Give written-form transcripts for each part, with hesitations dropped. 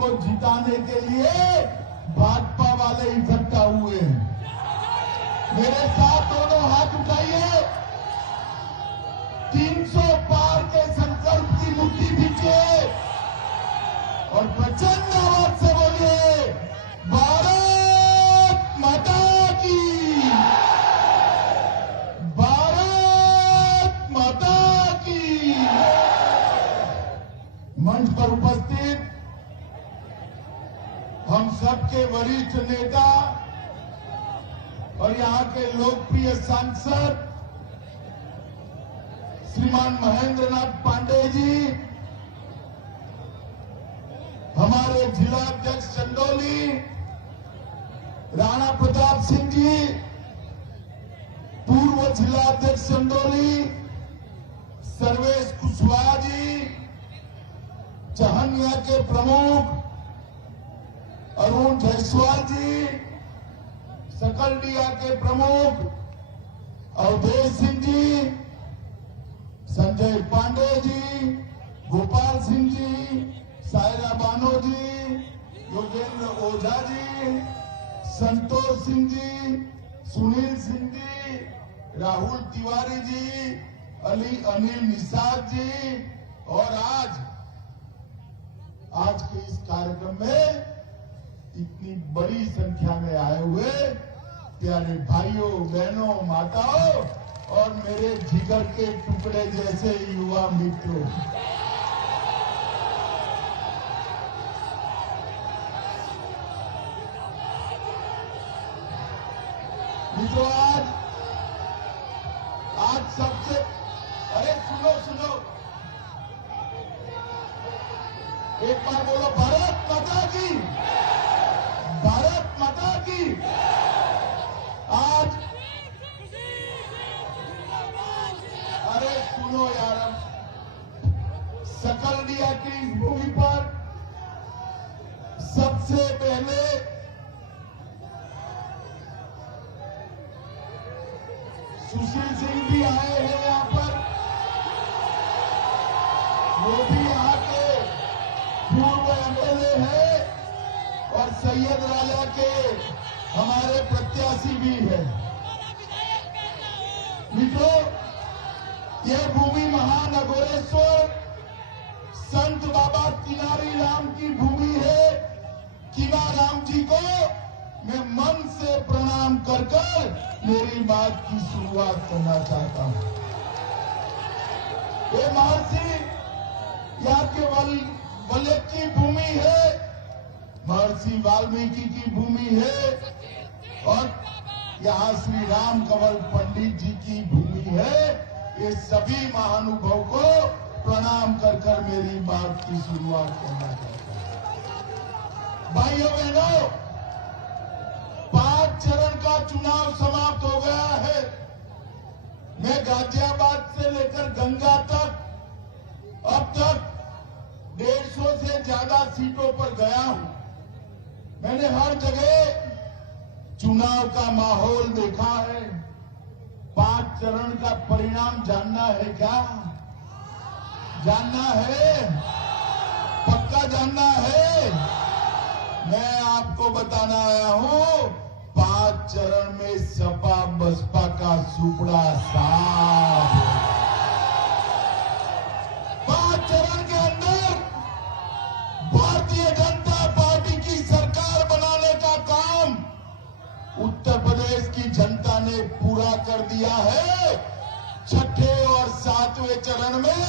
को जिताने के लिए भाजपा वाले इकट्ठा हुए हैं। मेरे साथ दोनों हाथ उठाइए, 300 पार के संकल्प की मुट्ठी भींचिए और प्रचंड आवाज से बोलिए, भारत माता की, भारत माता की। मंच पर उपस्थित हम सबके वरिष्ठ नेता और यहां के लोकप्रिय सांसद श्रीमान महेंद्र नाथ पांडे जी, हमारे जिला अध्यक्ष चंदौली राणा प्रताप सिंह जी, पूर्व जिला अध्यक्ष चंदौली सर्वेश कुशवाहा जी, चहनिया के प्रमुख अरुण जायसवाल जी, सकलडिया के प्रमुख अवधेश सिंह जी, संजय पांडे जी, गोपाल सिंह जी, सायरा बानो जी, योगेंद्र ओझा जी, संतोष सिंह जी, सुनील सिंह जी, राहुल तिवारी जी, अनिल निषाद जी और आज के इस कार्यक्रम में इतनी बड़ी संख्या में आए हुए प्यारे भाइयों, बहनों, माताओं और मेरे जिगर के टुकड़े जैसे युवा मित्रों, आज सबसे, अरे सुनो, एक बार बोलो, भारत माता की, भारत माता की। आज अरे सुनो यार, सकलडिया की इस भूमि पर सबसे पहले सुशील सिंह भी आए हैं यहां पर, वो भी यहाँ के पूर्व एमएलए हैं और सैयद राजा के हमारे प्रत्याशी भी है। मित्रों, यह भूमि महान अघोरेश्वर संत बाबा किनारी राम की भूमि है। किना राम जी को मैं मन से प्रणाम कर मेरी बात की शुरुआत करना चाहता हूं। ये महर्षि यहाँ के वल्लभ की भूमि है, महर्षि वाल्मीकि की भूमि है और यहाँ श्री राम कंवर पंडित जी की भूमि है। ये सभी महानुभव को प्रणाम कर मेरी बात की शुरुआत करना चाहता हूं। भाइयों बहनों, 5 चरण का चुनाव समाप्त हो गया है। मैं गाजियाबाद से लेकर गंगा तक अब तक 150 से ज्यादा सीटों पर गया हूं। मैंने हर जगह चुनाव का माहौल देखा है। 5 चरण का परिणाम जानना है क्या? जानना है? पक्का जानना है? मैं आपको बताना आया हूं, 5 चरण में सपा बसपा का सुपड़ा साफ है। 5 चरण के अंदर भारतीय जनता पार्टी की सरकार बनाने का काम उत्तर प्रदेश की जनता ने पूरा कर दिया है। छठे और 7वें चरण में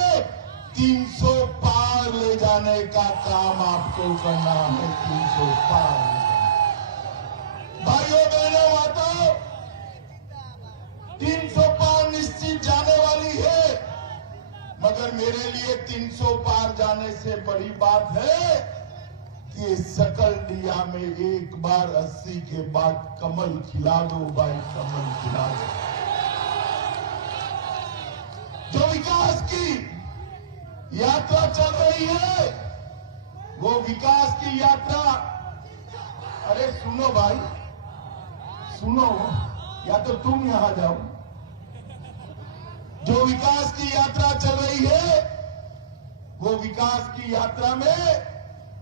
300 पार ले जाने का काम आपको करना है। 300 पार भाइयों बहनों माताओं, 300 पार निश्चित जाने वाली है, मगर मेरे लिए 300 पार जाने से बड़ी बात है कि सकलडिया में एक बार 80 के बाद कमल खिला दो भाई, कमल खिला दो। जो विकास की यात्रा चल रही है, वो विकास की यात्रा, अरे सुनो भाई, सुनो, या तो तुम यहां जाओ। जो विकास की यात्रा चल रही है, वो विकास की यात्रा में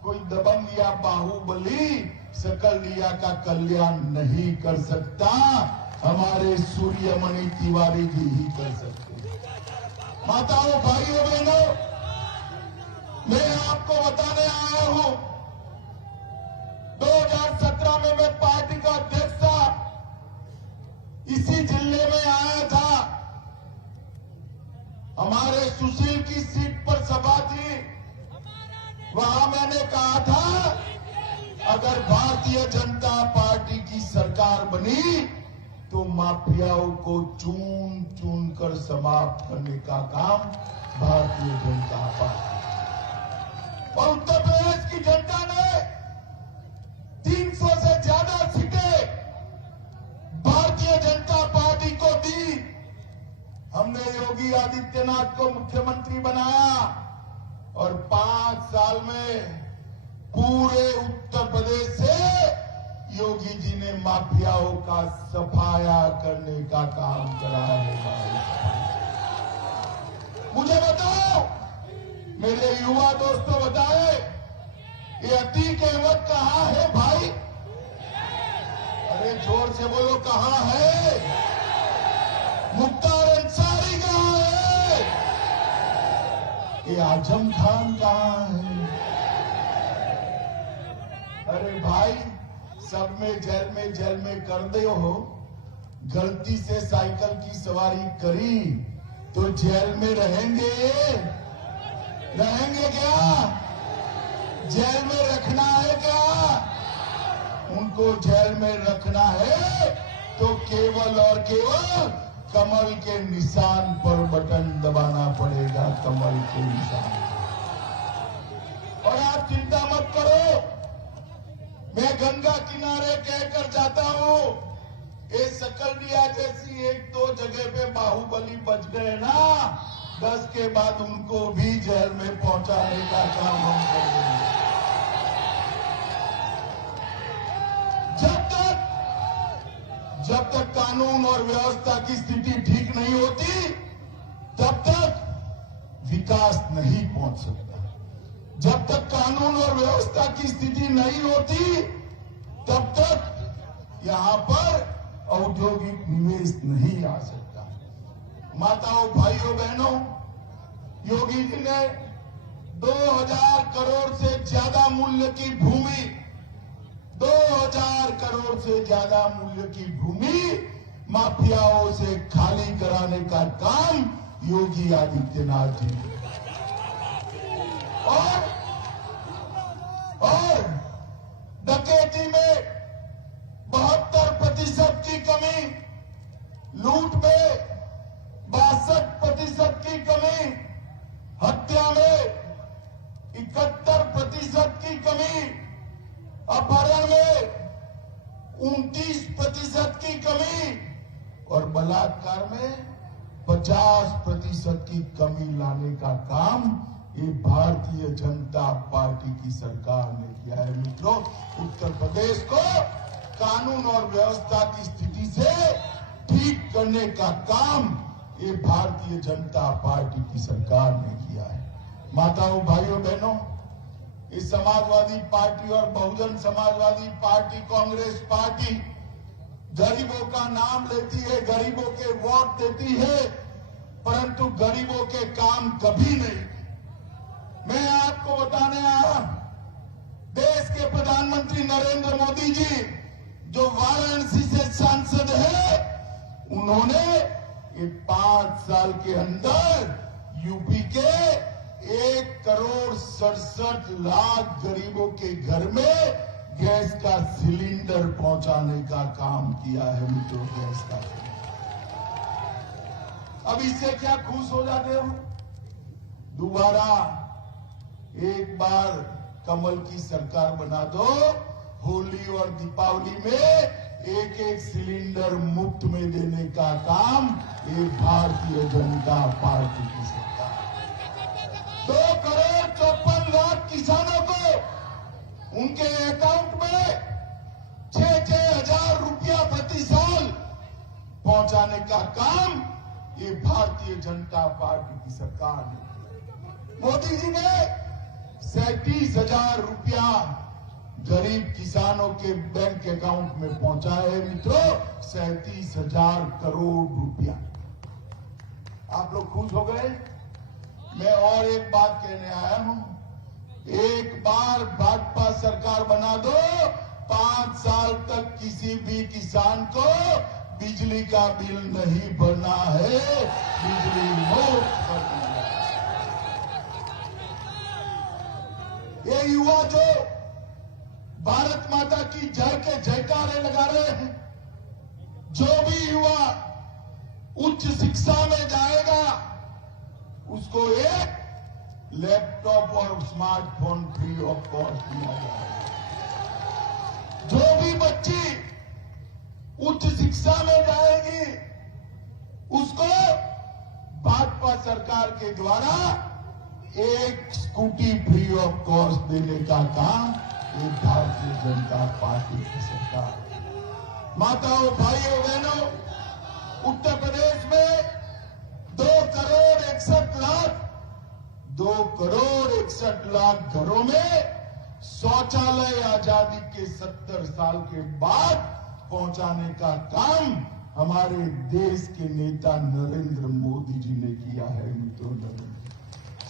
कोई दबंग या बाहुबली सकलिया का कल्याण नहीं कर सकता, हमारे सूर्यमणि तिवारी जी ही कर सकते। माताओं, भाइयों, बहनों, मैं आपको बताने आया हूं, 2017 में मैं पार्टी का अध्यक्ष था, इसी जिले में आया था, हमारे सुशील की सीट पर सभा थी, वहां मैंने कहा था अगर भारतीय जनता पार्टी की सरकार बनी तो माफियाओं को चून चून कर समाप्त करने का काम भारतीय जनता पार्टी और उत्तर प्रदेश की जनता ने 300 से ज्यादा सीटें भारतीय जनता पार्टी को दी। हमने योगी आदित्यनाथ को मुख्यमंत्री बनाया और 5 साल में पूरे उत्तर प्रदेश से योगी जी ने माफियाओं का सफाया करने का काम करा है। मुझे बताओ, मेरे युवा दोस्तों बताए, ये अतीक अहमद कहां है भाई? अरे जोर से बोलो, कहां है? मुख्तार अंसारी कहां है? ये आजम खान कहां है? अरे भाई, सब में जेल में कर दे हो, गलती से साइकिल की सवारी करी तो जेल में रहेंगे क्या? जेल में रखना है क्या? उनको जेल में रखना है तो केवल और केवल कमल के निशान पर बटन दबाना पड़ेगा, कमल के निशान। और आप चिंता मत करो, मैं गंगा किनारे कहकर जाता हूं, ये सकलडिया जैसी 1-2 जगह पे बाहुबली बच गए ना, 10 के बाद उनको भी जेल में पहुंचाने का काम हम कर देंगे। जब तक कानून और व्यवस्था की स्थिति ठीक नहीं होती, तब तक विकास नहीं पहुंच सकता। जब तक कानून और व्यवस्था की स्थिति नहीं होती, तब तक यहां पर औद्योगिक निवेश नहीं आ सकता। माताओं, भाइयों, बहनों, योगी जी ने 2000 करोड़ से ज्यादा मूल्य की भूमि 2000 करोड़ से ज्यादा मूल्य की भूमि माफियाओं से खाली कराने का काम योगी आदित्यनाथ जी ने। और डकैती में 72% की कमी, लूट में 62% की कमी, हत्या में 71% की कमी, अपहरण में 29% की कमी और बलात्कार में 50% की कमी लाने का काम ये भारतीय जनता पार्टी की सरकार ने किया है। मित्रों, उत्तर प्रदेश को कानून और व्यवस्था की स्थिति से ठीक करने का काम ये भारतीय जनता पार्टी की सरकार ने किया है। माताओं, भाइयों, बहनों, इस समाजवादी पार्टी और बहुजन समाजवादी पार्टी, कांग्रेस पार्टी गरीबों का नाम लेती है, गरीबों के वोट देती है, परंतु गरीबों के काम कभी नहीं। मैं आपको बताने आया, देश के प्रधानमंत्री नरेंद्र मोदी जी जो वाराणसी से सांसद है, उन्होंने ये 5 साल के अंदर यूपी के 1,67,00,000 गरीबों के घर में गैस का सिलेंडर पहुंचाने का काम किया है। मित्रों, गैस का अब इससे क्या खुश हो जाते हो? दोबारा एक बार कमल की सरकार बना दो, होली और दीपावली में 1-1 सिलेंडर मुफ्त में देने का काम ये भारतीय जनता पार्टी की सरकार। 2,54,00,000 किसानों को उनके अकाउंट में 6-6 हजार रुपया प्रति साल पहुंचाने का काम ये भारतीय जनता पार्टी की सरकार ने। मोदी जी ने 37,000 रुपया गरीब किसानों के बैंक अकाउंट में पहुंचा है मित्रों, 37,000 करोड़ रुपया। आप लोग खुश हो गए। मैं और एक बात कहने आया हूं, एक बार भाजपा सरकार बना दो, 5 साल तक किसी भी किसान को बिजली का बिल नहीं भरना है, बिजली मुफ्त करना है। ये युवा जो भारत माता की जय के जयकारे लगा रहे हैं, जो भी युवा उच्च शिक्षा में जाएगा उसको एक लैपटॉप और स्मार्टफोन फ्री ऑफ कॉस्ट दिया जाएगा। जो भी बच्ची उच्च शिक्षा में जाएगी उसको भाजपा सरकार के द्वारा एक स्कूटी फ्री ऑफ कॉस्ट देने का काम ये भारतीय जनता पार्टी की सरकार है। माताओं, भाइयों, बहनों, उत्तर प्रदेश में 2 करोड़ 61 लाख घरों में शौचालय आजादी के 70 साल के बाद पहुंचाने का काम हमारे देश के नेता नरेंद्र मोदी जी ने किया है। मित्रों,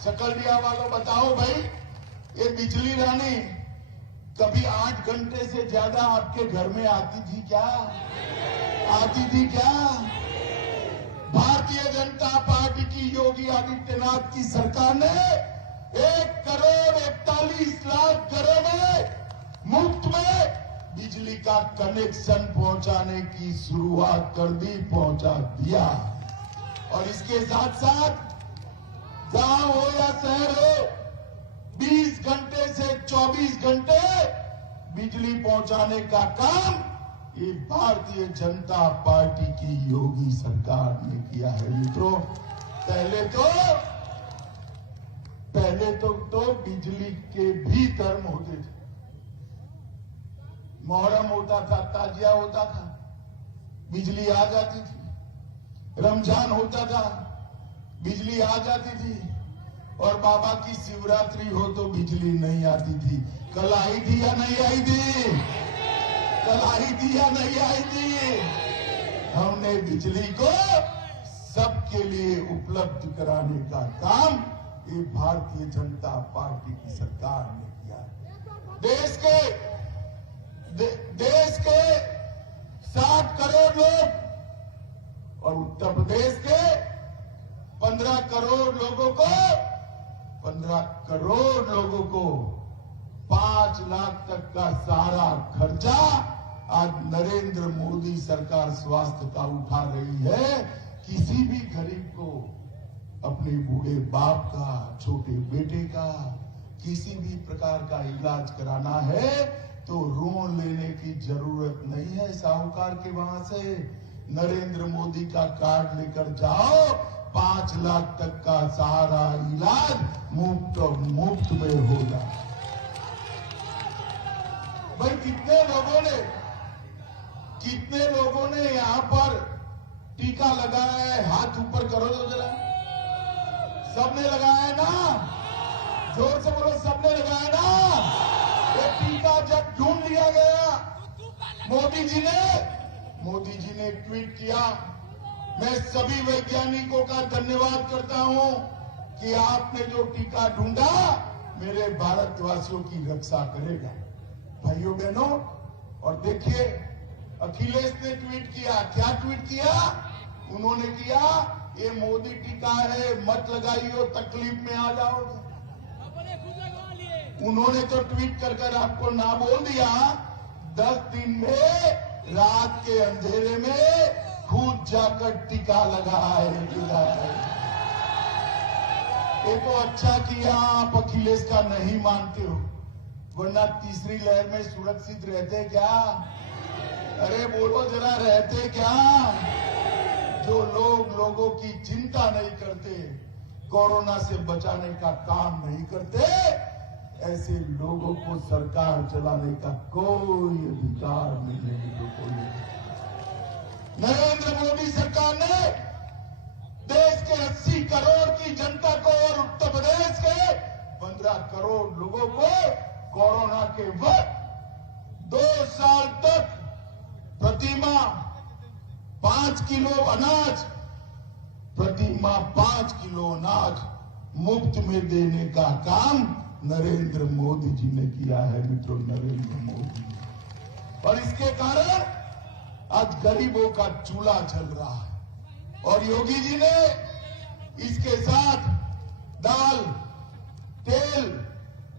सकलरिया वालों, बताओ भाई, ये बिजली रानी कभी 8 घंटे से ज्यादा आपके घर में आती थी क्या? आती थी क्या? भारतीय जनता पार्टी की योगी आदित्यनाथ की सरकार ने 1 करोड़ 41 लाख घरों में मुफ्त में बिजली का कनेक्शन पहुंचाने की शुरुआत कर दी, पहुंचा दिया। और इसके साथ साथ गांव हो या शहर हो, 20 घंटे से 24 घंटे बिजली पहुंचाने का काम ये भारतीय जनता पार्टी की योगी सरकार ने किया है। मित्रों, पहले तो बिजली के भी धर्म होते थे। मुहर्रम होता था, ताजिया होता था, बिजली आ जाती थी। रमजान होता था, बिजली आ जाती थी। और बाबा की शिवरात्रि हो तो बिजली नहीं आती थी। कल आई थी या नहीं आई थी? कल आई थी या नहीं आई थी? हमने बिजली को सबके लिए उपलब्ध कराने का काम ये भारतीय जनता पार्टी की सरकार ने किया है। देश के 60 करोड़ लोग और उत्तर प्रदेश के 15 करोड़ लोगों को 5 लाख तक का सारा खर्चा आज नरेंद्र मोदी सरकार स्वास्थ्य का उठा रही है। किसी भी गरीब को अपने बूढ़े बाप का, छोटे बेटे का किसी भी प्रकार का इलाज कराना है तो ऋण लेने की जरूरत नहीं है साहूकार के वहां से। नरेंद्र मोदी का कार्ड लेकर जाओ, 5 लाख तक का सारा इलाज मुफ्त में होगा। भाई, कितने लोगों ने यहां पर टीका लगाया है? हाथ ऊपर करो तो जरा। सबने लगाया है ना? जोर से बोलो, सबने लगाया ना? ये टीका जब ढूंढ लिया गया, मोदी जी ने ट्वीट किया, मैं सभी वैज्ञानिकों का धन्यवाद करता हूं कि आपने जो टीका ढूंढा मेरे भारतवासियों की रक्षा करेगा। भाइयों बहनों, और देखिए अखिलेश ने ट्वीट किया। क्या ट्वीट किया उन्होंने? किया, ये मोदी टीका है, मत लगाइयो, तकलीफ में आ जाओगे। उन्होंने तो ट्वीट कर आपको ना बोल दिया, 10 दिन में रात के अंधेरे में खुद जाकर टीका लगाए। ये तो अच्छा किया आप अखिलेश का नहीं मानते हो, वरना तीसरी लहर में सुरक्षित रहते क्या? अरे बोलो जरा, रहते क्या? जो लोगों की चिंता नहीं करते, कोरोना से बचाने का काम नहीं करते, ऐसे लोगों को सरकार चलाने का कोई अधिकार नहीं है। नरेंद्र मोदी सरकार ने देश के 80 करोड़ की जनता को और उत्तर प्रदेश के 15 करोड़ लोगों को कोरोना के वक्त 2 साल तक प्रतिमाह 5 किलो अनाज, प्रतिमाह 5 किलो अनाज मुफ्त में देने का काम नरेंद्र मोदी जी ने किया है मित्रों, नरेंद्र मोदी ने। और इसके कारण आज गरीबों का चूल्हा चल रहा है। और योगी जी ने इसके साथ दाल, तेल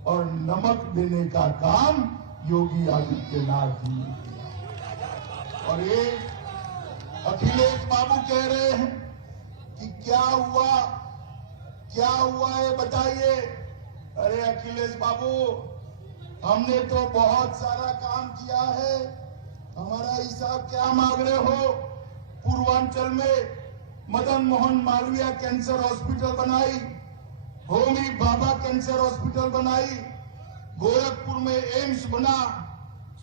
और नमक देने का काम योगी आदित्यनाथ जी ने किया। और ये अखिलेश बाबू कह रहे हैं कि क्या हुआ है बताइए। अरे अखिलेश बाबू, हमने तो बहुत सारा काम किया है, हमारा हिसाब क्या मांग रहे हो। पूर्वांचल में मदन मोहन मालवीय कैंसर हॉस्पिटल बनाई, होमी भाभा कैंसर हॉस्पिटल बनाई, गोरखपुर में एम्स बना,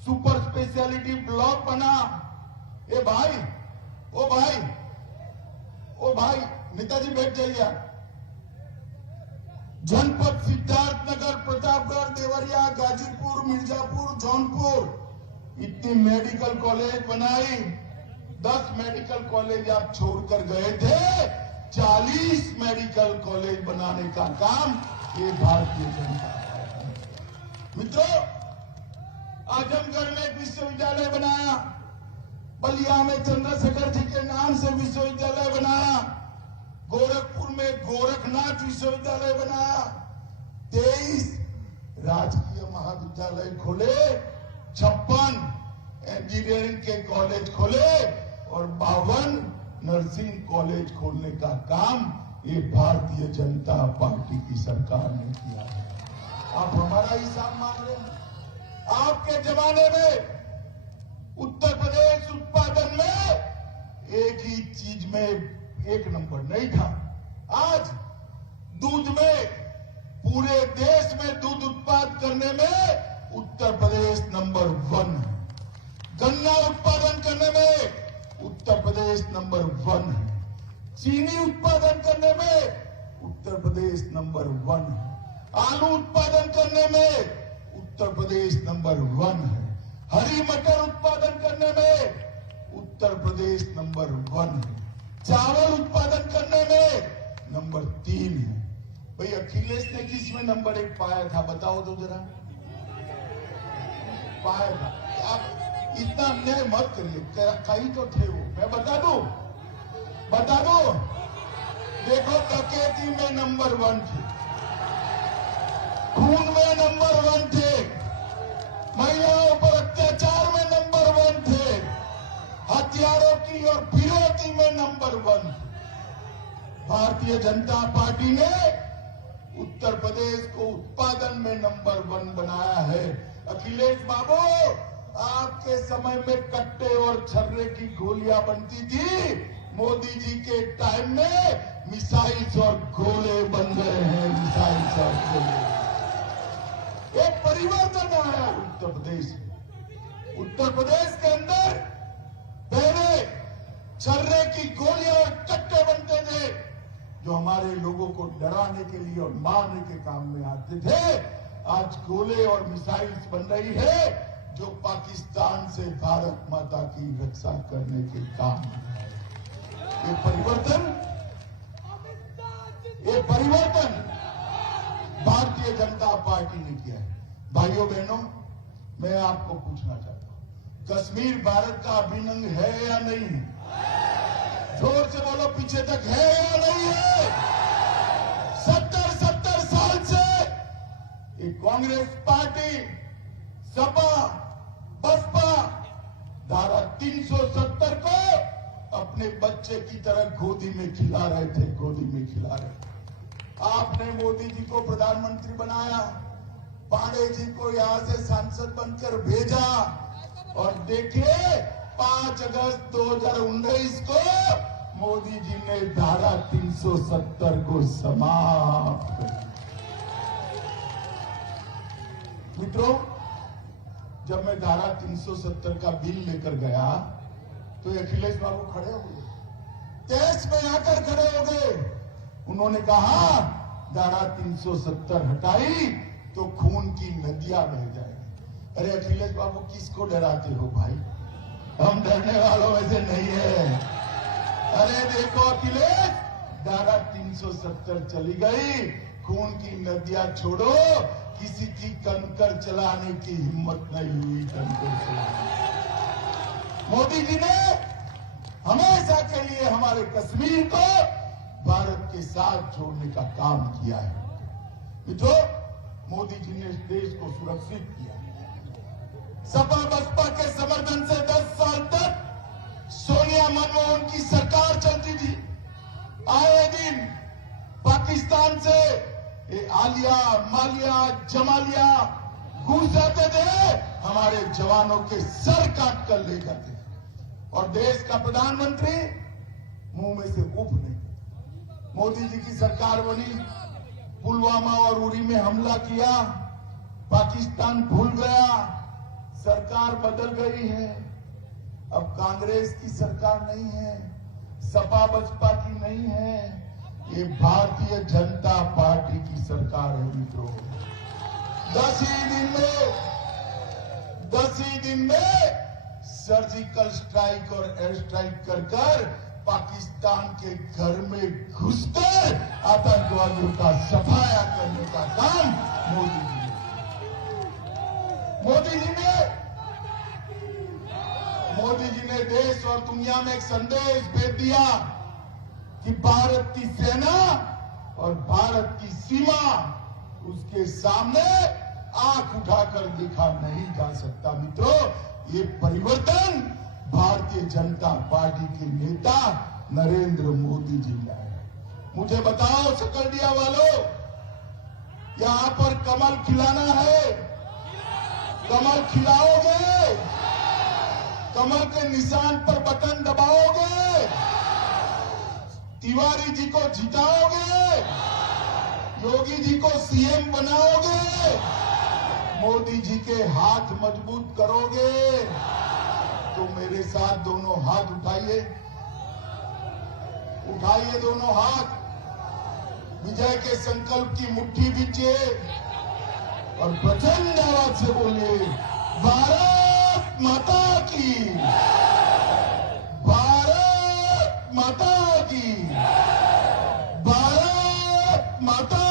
सुपर स्पेशलिटी ब्लॉक बना। ए भाई, ओ भाई नेताजी बैठ जाइए। जनपद सिद्धार्थनगर, प्रतापगढ़, देवरिया, गाजीपुर, मिर्जापुर, जौनपुर इतनी मेडिकल कॉलेज बनाई। 10 मेडिकल कॉलेज आप छोड़कर गए थे, 40 मेडिकल कॉलेज बनाने का काम ये भारतीय जनता पार्टी। मित्रों, आजमगढ़ में एक विश्वविद्यालय बनाया, बलिया में चंद्रशेखर जी के नाम से विश्वविद्यालय बनाया, गोरखपुर में गोरखनाथ विश्वविद्यालय बनाया, 23 राजकीय महाविद्यालय खोले, 56 इंजीनियरिंग के कॉलेज खोले और 52 नर्सिंग कॉलेज खोलने का काम ये भारतीय जनता पार्टी की सरकार ने किया है। आप हमारा हिसाब मांग रहे हैं। आपके जमाने में उत्तर प्रदेश उत्पादन में एक ही चीज में 1 नंबर नहीं था। आज दूध में, पूरे देश में दूध उत्पादन करने में उत्तर प्रदेश नंबर 1 है। गन्ना उत्पादन करने में उत्तर प्रदेश नंबर 1 है। चीनी उत्पादन करने में उत्तर प्रदेश नंबर 1 है। आलू उत्पादन करने में उत्तर प्रदेश नंबर 1 है। हरी मटर उत्पादन करने में उत्तर प्रदेश नंबर 1 है। चावल उत्पादन करने में नंबर 3 है। भाई अखिलेश ने किस में नंबर 1 पाया था, बताओ तो जरा। पाया था। आप इतना अन्याय मत करिए, कहीं तो थे वो, मैं बता दूं। देखो, डकैती में नंबर 1 थे, खून में नंबर 1 थे, महिलाओं पर अत्याचार में नंबर 1 थे, हथियारों की और फिरौती में नंबर 1। भारतीय जनता पार्टी ने उत्तर प्रदेश को उत्पादन में नंबर 1 बनाया है। अखिलेश बाबू, आपके समय में कट्टे और छर्रे की गोलियां बनती थी, मोदी जी के टाइम में मिसाइल्स और गोले बन गए हैं, मिसाइल्स और गोले। एक परिवर्तन आया उत्तर प्रदेश में। उत्तर प्रदेश के अंदर पहले छर्रे की गोलियां और कट्टे बनते थे, जो हमारे लोगों को डराने के लिए और मारने के काम में आते थे। आज गोले और मिसाइल्स बन रही है, जो पाकिस्तान से भारत माता की रक्षा करने के काम में है। ये परिवर्तन भारतीय जनता पार्टी ने किया है। भाइयों बहनों, मैं आपको पूछना चाहता हूं, कश्मीर भारत का अभिन्न अंग है या नहीं है? जोर से बोलो, पीछे तक है या नहीं है? 70 साल से ये कांग्रेस पार्टी, सपा, बसपा धारा 370 को अपने बच्चे की तरह गोदी में खिला रहे थे। आपने मोदी जी को प्रधानमंत्री बनाया, पांडे जी को यहां से सांसद बनकर भेजा, और देखिए 5 अगस्त 2019 को मोदी जी ने धारा 370 को समाप्त कर दिया। मित्रों, जब मैं धारा 370 का बिल लेकर गया तो अखिलेश बाबू खड़े हो गए, देश में आकर खड़े हो गए। उन्होंने कहा धारा 370 हटाई तो खून की नदियां बह जाएगी। अरे अखिलेश बाबू, किसको डराते हो भाई? हम डरने वालों में से नहीं है। अरे देखो अखिलेश, धारा 370 चली गई, खून की नदियां छोड़ो, किसी की कंकर चलाने की हिम्मत नहीं हुई कंकर चलाने। मोदी जी ने हमेशा के लिए हमारे कश्मीर को भारत के साथ जोड़ने का काम किया है। मित्रों, मोदी जी ने इस देश को सुरक्षित किया। सपा बसपा के समर्थन से 10 साल तक सोनिया मनमोहन की सरकार चलती थी। आए दिन पाकिस्तान से आलिया, मालिया, जमालिया घुस जाते थे, हमारे जवानों के सर काट कर ले जाते थे। और देश का प्रधानमंत्री मुंह में से उफ नहीं। मोदी जी की सरकार बनी, पुलवामा और उरी में हमला किया, पाकिस्तान भूल गया, सरकार बदल गई है। अब कांग्रेस की सरकार नहीं है, सपा बसपा की नहीं है, ये भारतीय जनता पार्टी की सरकार है। मित्रों, 10 ही दिन में सर्जिकल स्ट्राइक और एयर स्ट्राइक कर पाकिस्तान के घर में घुसकर आतंकवादियों का सफाया करने का काम मोदी जी ने देश और दुनिया में एक संदेश भेज दिया कि भारत की सेना और भारत की सीमा, उसके सामने आंख उठाकर देखा नहीं जा सकता। मित्रों, ये परिवर्तन भारतीय जनता पार्टी के नेता नरेंद्र मोदी जी लाए। मुझे बताओ सकलडिया वालों, यहां पर कमल खिलाना है, कमल खिलाओगे? कमल के निशान पर बटन दबाओगे? तिवारी जी को जिताओगे? योगी जी को सीएम बनाओगे? मोदी जी के हाथ मजबूत करोगे? तो मेरे साथ दोनों हाथ उठाइए, उठाइए दोनों हाथ, विजय के संकल्प की मुट्ठी बीचे और प्रचंड आवाज से बोलिए, भारत माता की, भारत माता की, भारत माता